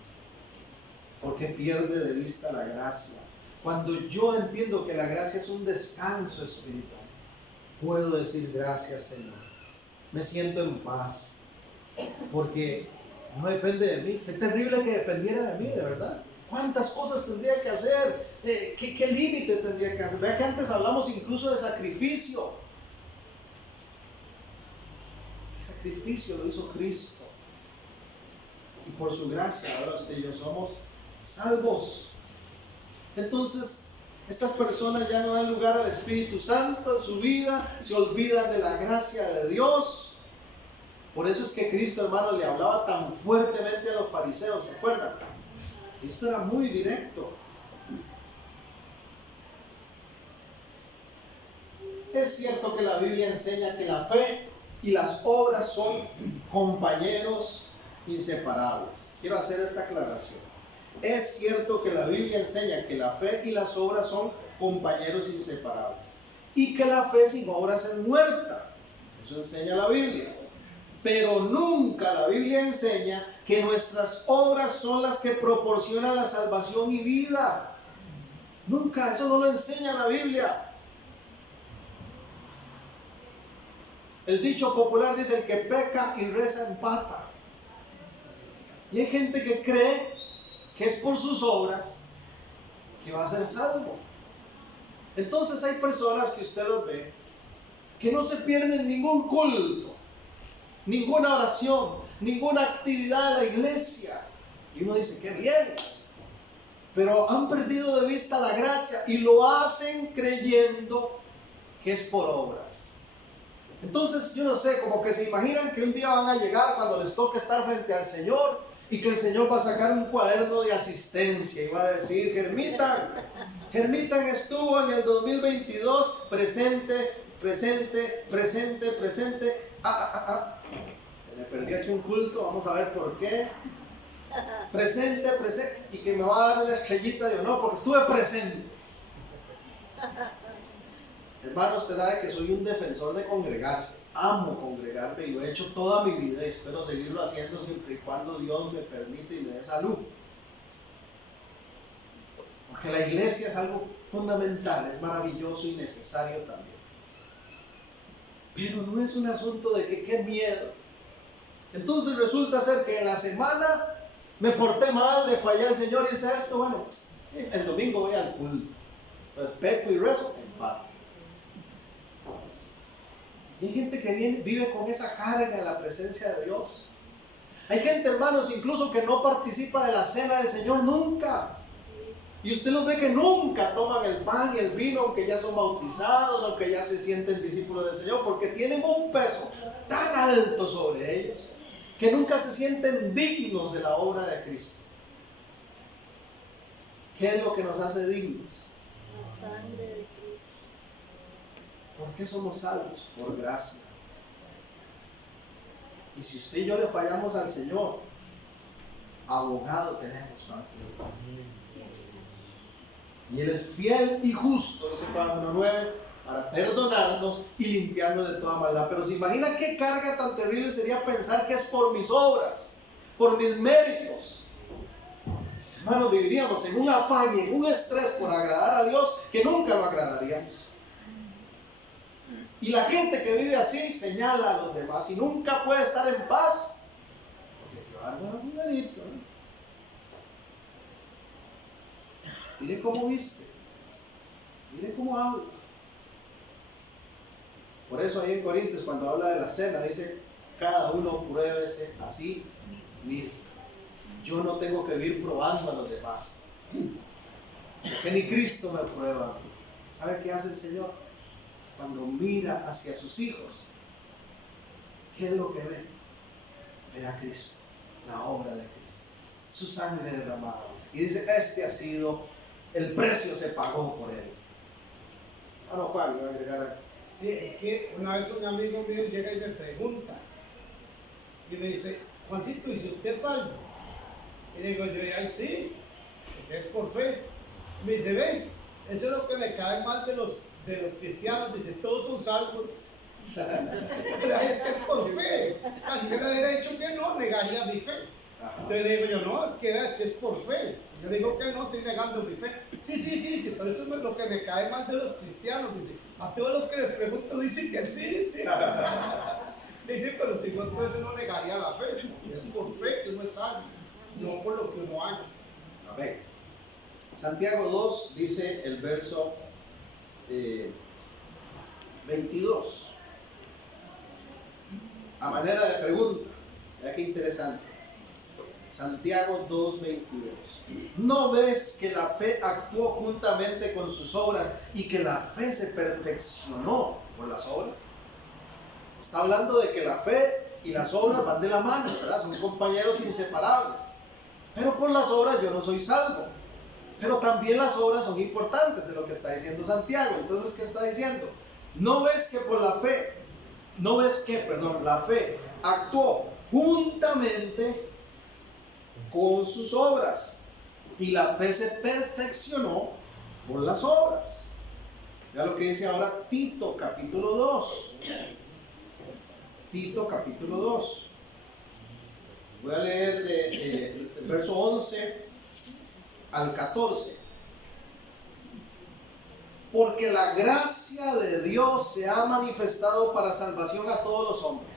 porque pierde de vista la gracia. Cuando yo entiendo que la gracia es un descanso espiritual, puedo decir gracias, Señor. Me siento en paz, porque no depende de mí. Qué terrible que dependiera de mí, de verdad. ¿Cuántas cosas tendría que hacer? ¿Qué límite tendría que hacer? Vea que antes hablamos incluso de sacrificio. El sacrificio lo hizo Cristo. Y por su gracia ahora usted y yo somos salvos. Entonces, estas personas ya no dan lugar al Espíritu Santo en su vida, se olvidan de la gracia de Dios. Por eso es que Cristo, hermano, le hablaba tan fuertemente a los fariseos, ¿se acuerdan? Esto era muy directo. Es cierto que la Biblia enseña que la fe y las obras son compañeros inseparables. Quiero hacer esta aclaración. Es cierto que la Biblia enseña que la fe y las obras son compañeros inseparables y que la fe sin obras es muerta. Eso enseña la Biblia. Pero nunca la Biblia enseña que nuestras obras son las que proporcionan la salvación y vida. Nunca, eso no lo enseña la Biblia. El dicho popular dice: el que peca y reza empata. Y hay gente que cree que es por sus obras que va a ser salvo. Entonces hay personas que usted los ve que no se pierden ningún culto, ninguna oración, ninguna actividad de la iglesia. Y uno dice: qué bien. Pero han perdido de vista la gracia y lo hacen creyendo que es por obras. Entonces, yo no sé, como que se imaginan que un día van a llegar cuando les toque estar frente al Señor y que el Señor va a sacar un cuaderno de asistencia y va a decir: Germitan estuvo en el 2022 presente. Se me perdió aquí un culto, vamos a ver por qué. Presente, y que me va a dar una estrellita de honor porque estuve presente. Hermano, usted sabe que soy un defensor de congregarse. Amo congregarme y lo he hecho toda mi vida y espero seguirlo haciendo siempre y cuando Dios me permite y me dé salud. Porque la iglesia es algo fundamental, es maravilloso y necesario también. Pero no es un asunto de que qué miedo. Entonces resulta ser que en la semana me porté mal, le fallé al Señor y hice esto. Bueno, el domingo voy al culto. Entonces peco y rezo, empate. Y hay gente que vive con esa carga en la presencia de Dios. Hay gente, hermanos, incluso que no participa de la cena del Señor nunca. Y usted los ve que nunca toman el pan y el vino, aunque ya son bautizados, aunque ya se sienten discípulos del Señor, porque tienen un peso tan alto sobre ellos que nunca se sienten dignos de la obra de Cristo. ¿Qué es lo que nos hace dignos? La sangre de Cristo. ¿Por qué somos salvos? Por gracia. Y si usted y yo le fallamos al Señor, abogado tenemos, ¿no? Y Él es fiel y justo, dice Pablo 9, para perdonarnos y limpiarnos de toda maldad. Pero se imagina qué carga tan terrible sería pensar que es por mis obras, por mis méritos. Hermanos, viviríamos en un afán y en un estrés por agradar a Dios que nunca lo agradaríamos. Y la gente que vive así señala a los demás y nunca puede estar en paz. Porque yo hago un mérito, ¿no? mire cómo viste, mire cómo habla. Por eso ahí en Corintios, cuando habla de la cena, dice, cada uno pruébese a sí mismo. Yo no tengo que vivir probando a los demás, porque ni Cristo me prueba. ¿Sabe qué hace el Señor? Cuando mira hacia sus hijos, ¿qué es lo que ve? Ve a Cristo, la obra de Cristo, su sangre derramada. Y dice, este ha sido, el precio se pagó por él. No, Juan, voy a agregar aquí. Sí, es que una vez un amigo mío llega y me pregunta, y me dice, Juancito, ¿y si usted es salvo? Y le digo yo, ay sí, porque es por fe. Me dice, ve, eso es lo que me cae mal de los cristianos, dice, todos son salvos. La gente es por fe. Si yo le hubiera dicho que no, negaría mi fe. Entonces le digo yo, no, es que es por fe. Si yo le digo que no, estoy negando mi fe. Sí, pero eso es lo que me cae mal de los cristianos. Dice, a todos los que les pregunto dicen que sí. Dice, pero si no, entonces uno negaría la fe. Es por fe que uno es salvo, no por lo que uno haga. Amén. Santiago 2 dice el verso 22. A manera de pregunta, vea qué interesante. Santiago 2:22. ¿No ves que la fe actuó juntamente con sus obras y que la fe se perfeccionó por las obras? Está hablando de que la fe y las obras van de la mano, ¿verdad? Son compañeros inseparables. Pero por las obras yo no soy salvo. Pero también las obras son importantes, de lo que está diciendo Santiago. Entonces, ¿qué está diciendo? ¿No ves que la fe actuó juntamente con sus obras y la fe se perfeccionó por las obras? Vea lo que dice ahora Tito capítulo 2. Tito capítulo 2. Voy a leer del verso 11 al 14. Porque la gracia de Dios se ha manifestado para salvación a todos los hombres.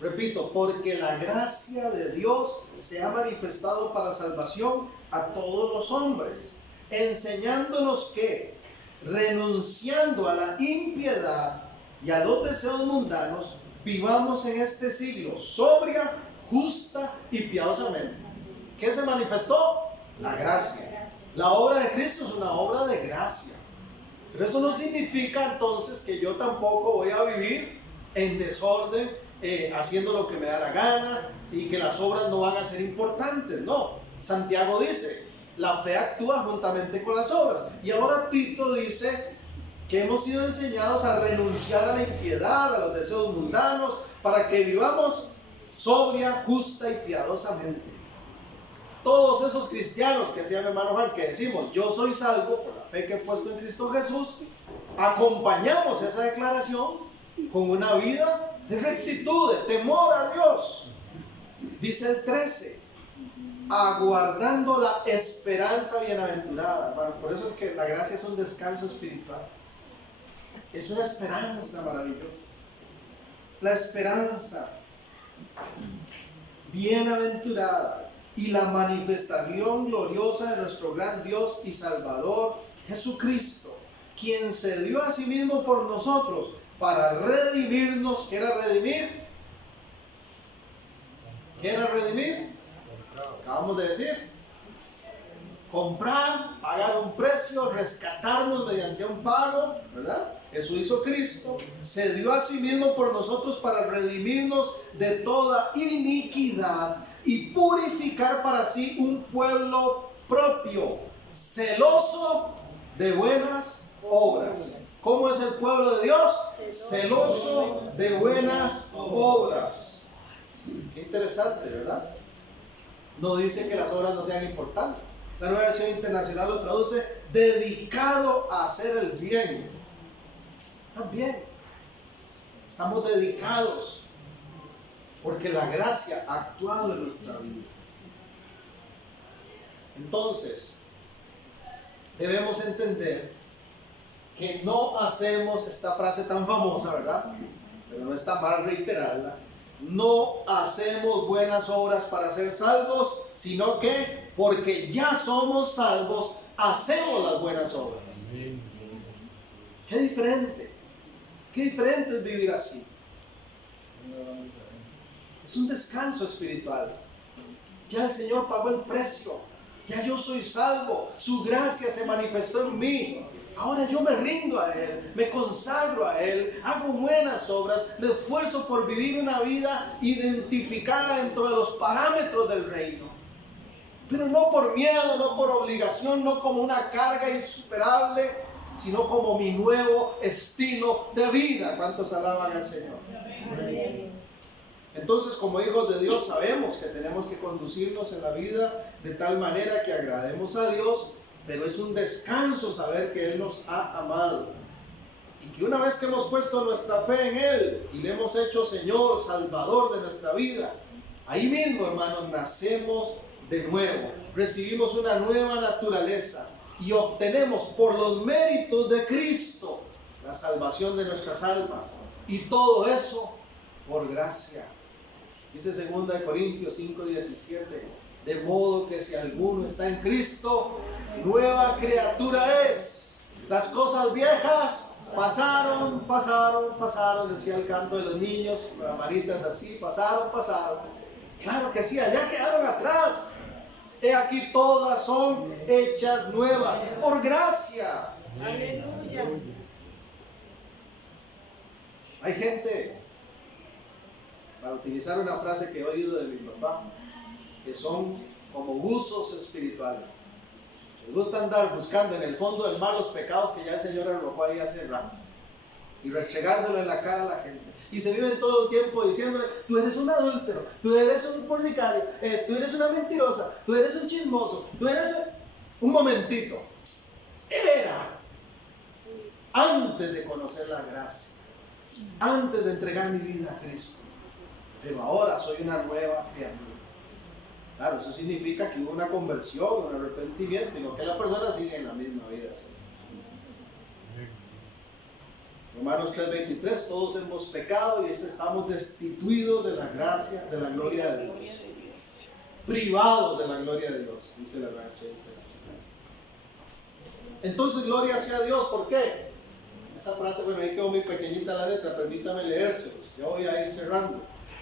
Repito, porque la gracia de Dios se ha manifestado para salvación a todos los hombres, enseñándonos que, renunciando a la impiedad y a los deseos mundanos, vivamos en este siglo sobria, justa y piadosamente. ¿Qué se manifestó? La gracia. La obra de Cristo es una obra de gracia. Pero eso no significa entonces que yo tampoco voy a vivir en desorden, haciendo lo que me da la gana y que las obras no van a ser importantes. No, Santiago dice, la fe actúa juntamente con las obras. Y ahora Tito dice que hemos sido enseñados a renunciar a la impiedad, a los deseos mundanos, para que vivamos sobria, justa y piadosamente. Todos esos cristianos que decía mi hermano Juan, que decimos, yo soy salvo por la fe que he puesto en Cristo Jesús, acompañamos esa declaración con una vida de rectitud, de temor a Dios. Dice el 13, aguardando la esperanza bienaventurada. Bueno, por eso es que la gracia es un descanso espiritual. Es una esperanza maravillosa. La esperanza bienaventurada y la manifestación gloriosa de nuestro gran Dios y Salvador Jesucristo, quien se dio a sí mismo por nosotros para redimirnos. ¿Qué era redimir? ¿Qué era redimir? Acabamos de decir, comprar, pagar un precio, rescatarnos mediante un pago, ¿verdad? Eso hizo Cristo, se dio a sí mismo por nosotros para redimirnos de toda iniquidad y purificar para sí un pueblo propio, celoso de buenas obras. ¿Cómo es el pueblo de Dios? Celoso de buenas obras. Qué interesante, ¿verdad? No dice que las obras no sean importantes. La Nueva Versión Internacional lo traduce dedicado a hacer el bien. También estamos dedicados porque la gracia ha actuado en nuestra vida. Entonces, debemos entender que no hacemos esta frase tan famosa, ¿verdad? Pero no está mal reiterarla. No hacemos buenas obras para ser salvos, sino que porque ya somos salvos, hacemos las buenas obras. Qué diferente es vivir así. Es un descanso espiritual. Ya el Señor pagó el precio. Ya yo soy salvo. Su gracia se manifestó en mí. Ahora yo me rindo a Él, me consagro a Él, hago buenas obras, me esfuerzo por vivir una vida identificada dentro de los parámetros del reino. Pero no por miedo, no por obligación, no como una carga insuperable, sino como mi nuevo estilo de vida. ¿Cuántos alaban al Señor? Entonces, como hijos de Dios, sabemos que tenemos que conducirnos en la vida de tal manera que agrademos a Dios, pero es un descanso saber que Él nos ha amado. Y que una vez que hemos puesto nuestra fe en Él y le hemos hecho Señor, Salvador de nuestra vida, ahí mismo, hermanos, nacemos de nuevo. Recibimos una nueva naturaleza y obtenemos por los méritos de Cristo la salvación de nuestras almas. Y todo eso por gracia. Dice 2 Corintios 5:17. De modo que si alguno está en Cristo, nueva criatura es. Las cosas viejas pasaron, decía el canto de los niños, maritas así, pasaron. Claro que sí, allá quedaron atrás. He aquí todas son hechas nuevas, por gracia. Aleluya. Hay gente, para utilizar una frase que he oído de mi papá, que son como buzos espirituales. Les gusta andar buscando en el fondo del mar los pecados que ya el Señor arrojó ahí hace rato y restregárselo en la cara a la gente. Y se viven todo el tiempo diciéndole: tú eres un adúltero, tú eres un fornicario, tú eres una mentirosa, tú eres un chismoso, tú eres un momentito. Era antes de conocer la gracia, antes de entregar mi vida a Cristo, pero ahora soy una nueva criatura. Claro, eso significa que hubo una conversión, un arrepentimiento, y no que la persona sigue en la misma vida. Romanos 3:23, todos hemos pecado y estamos destituidos de la gracia, de la gloria de Dios. Privados de la gloria de Dios, dice la Reina. Entonces, gloria sea a Dios. ¿Por qué? Esa frase, bueno, ahí quedó muy pequeñita la letra, permítame leérselos, ya voy a ir cerrando.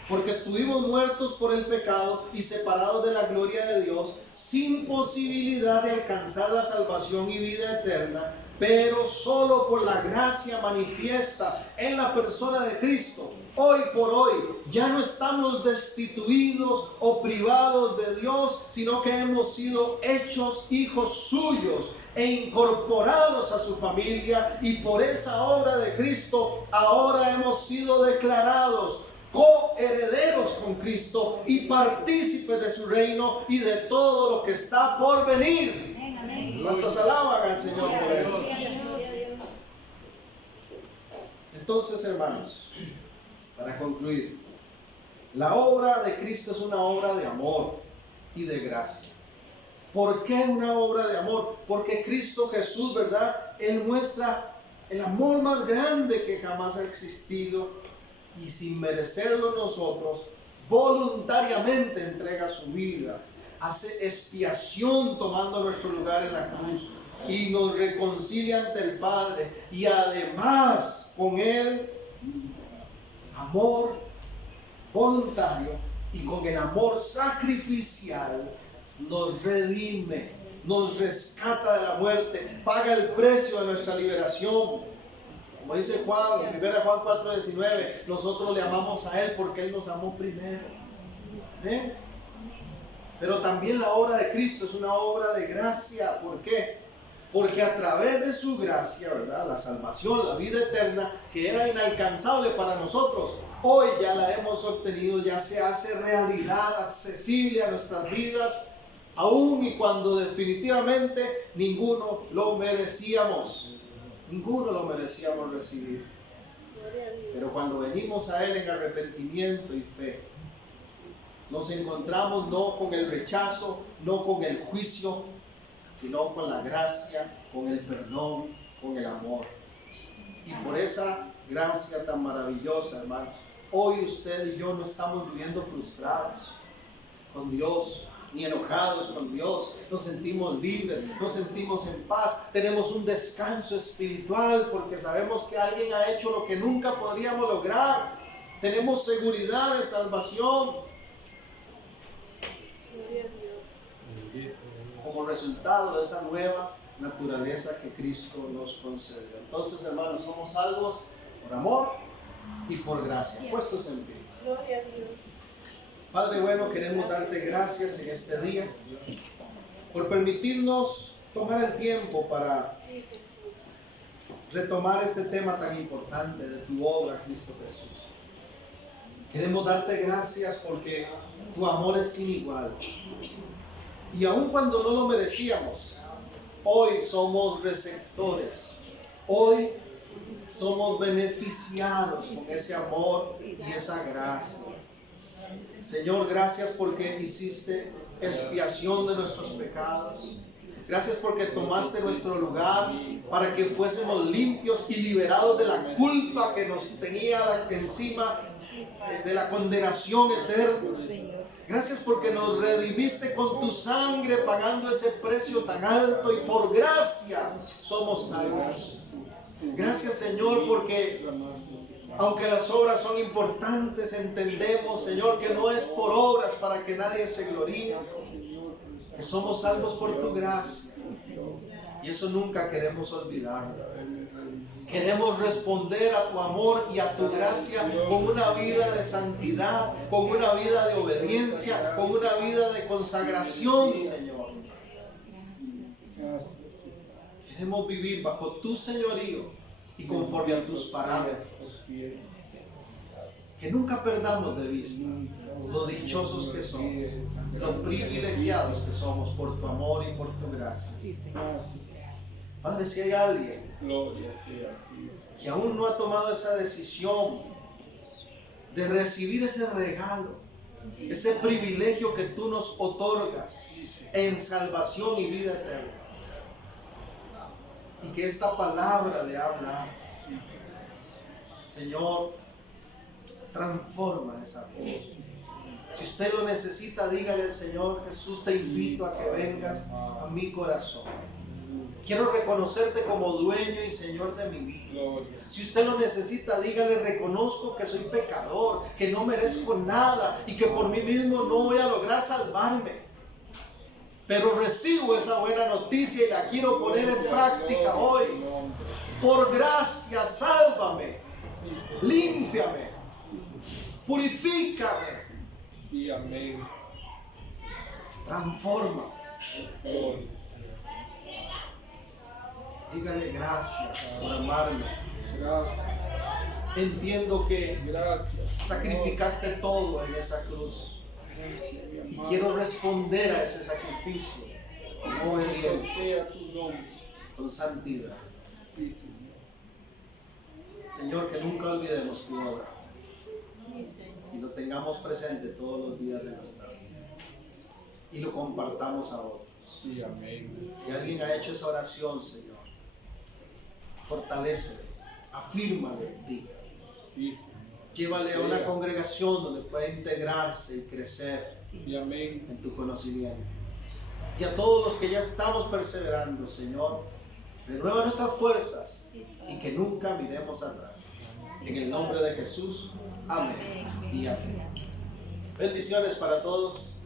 Porque estuvimos muertos por el pecado y separados de la gloria de Dios, sin posibilidad de alcanzar la salvación y vida eterna, pero solo por la gracia manifiesta en la persona de Cristo. Hoy por hoy ya no estamos destituidos o privados de Dios, sino que hemos sido hechos hijos suyos e incorporados a su familia, y por esa obra de Cristo ahora hemos sido declarados coherederos con Cristo y partícipes de su reino y de todo lo que está por venir. ¿Cuántos alaban al Señor por eso? Entonces, hermanos, para concluir, la obra de Cristo es una obra de amor y de gracia. ¿Por qué una obra de amor? Porque Cristo Jesús, ¿verdad? Él muestra el amor más grande que jamás ha existido, y sin merecerlo nosotros, voluntariamente entrega su vida, hace expiación tomando nuestro lugar en la cruz y nos reconcilia ante el Padre, y además con Él amor voluntario y con el amor sacrificial nos redime, nos rescata de la muerte, paga el precio de nuestra liberación. Como dice Juan, en 1 Juan 4:19, nosotros le amamos a Él porque Él nos amó primero. ¿Ven? Pero también la obra de Cristo es una obra de gracia. ¿Por qué? Porque a través de su gracia, ¿verdad?, la salvación, la vida eterna, que era inalcanzable para nosotros, hoy ya la hemos obtenido, ya se hace realidad, accesible a nuestras vidas, aún y cuando definitivamente ninguno lo merecíamos. Ninguno lo merecíamos recibir. Pero cuando venimos a Él en arrepentimiento y fe, nos encontramos no con el rechazo, no con el juicio, sino con la gracia, con el perdón, con el amor. Y por esa gracia tan maravillosa, hermanos, hoy usted y yo no estamos viviendo frustrados con Dios, ni enojados con Dios. Nos sentimos libres, nos sentimos en paz. Tenemos un descanso espiritual porque sabemos que alguien ha hecho lo que nunca podríamos lograr. Tenemos seguridad de salvación Gloria a Dios. como resultado de esa nueva naturaleza que Cristo nos concedió. Entonces, hermanos, somos salvos por amor y por gracia. Puestos en pie. Gloria a Dios. Padre bueno, queremos darte gracias en este día por permitirnos tomar el tiempo para Sí, Jesús. retomar este tema tan importante de tu obra, Cristo Jesús. Queremos darte gracias porque tu amor es sin igual. Y aun cuando no lo merecíamos, hoy somos receptores. Hoy somos beneficiados con ese amor y esa gracia. Señor, gracias porque hiciste expiación de nuestros pecados. Gracias porque tomaste nuestro lugar para que fuésemos limpios y liberados de la culpa que nos tenía encima, de la condenación eterna. Señor. Gracias porque nos redimiste con tu sangre, pagando ese precio tan alto, y por gracia somos salvos. Gracias, Señor, porque aunque las obras son importantes, entendemos, Señor, que no es por obras para que nadie se gloríe, que somos salvos por tu gracia. Y eso nunca queremos olvidar. Queremos responder a tu amor y a tu gracia con una vida de santidad, con una vida de obediencia, con una vida de consagración, Señor. Queremos vivir bajo tu señorío y conforme a tus parámetros. Que nunca perdamos de vista lo dichosos que somos, los privilegiados que somos por tu amor y por tu gracia. Padre, si hay alguien que aún no ha tomado esa decisión de recibir ese regalo, ese privilegio que tú nos otorgas en salvación y vida eterna, y que esta palabra le habla, Señor, transforma esa fe. Si usted lo necesita, dígale al Señor: Jesús, te invito a que vengas a mi corazón. Quiero reconocerte como dueño y Señor de mi vida. Si usted lo necesita, dígale: reconozco que soy pecador, que no merezco nada y que por mí mismo no voy a lograr salvarme. Pero recibo esa buena noticia y la quiero poner en práctica hoy. Por gracia, sálvame, límpiame, purifícame, Sí, amén. transforma. Dígale: gracias por amarme. Gracias, Entiendo que gracias. sacrificaste todo en esa cruz y quiero responder a ese sacrificio con Bendito obediencia, sea tu nombre. con santidad. Sí, Señor. Señor, que nunca olvidemos tu obra Sí, Señor. y lo tengamos presente todos los días de nuestra vida y lo compartamos a otros. Sí, amén. Si alguien ha hecho esa oración, Señor, fortalécele, afírmale en ti. Sí, Señor. Llévale a una congregación donde pueda integrarse y crecer Sí, amén. en tu conocimiento. Y a todos los que ya estamos perseverando, Señor, renueva nuestras fuerzas y que nunca miremos atrás. En el nombre de Jesús, amén y amén. Bendiciones para todos.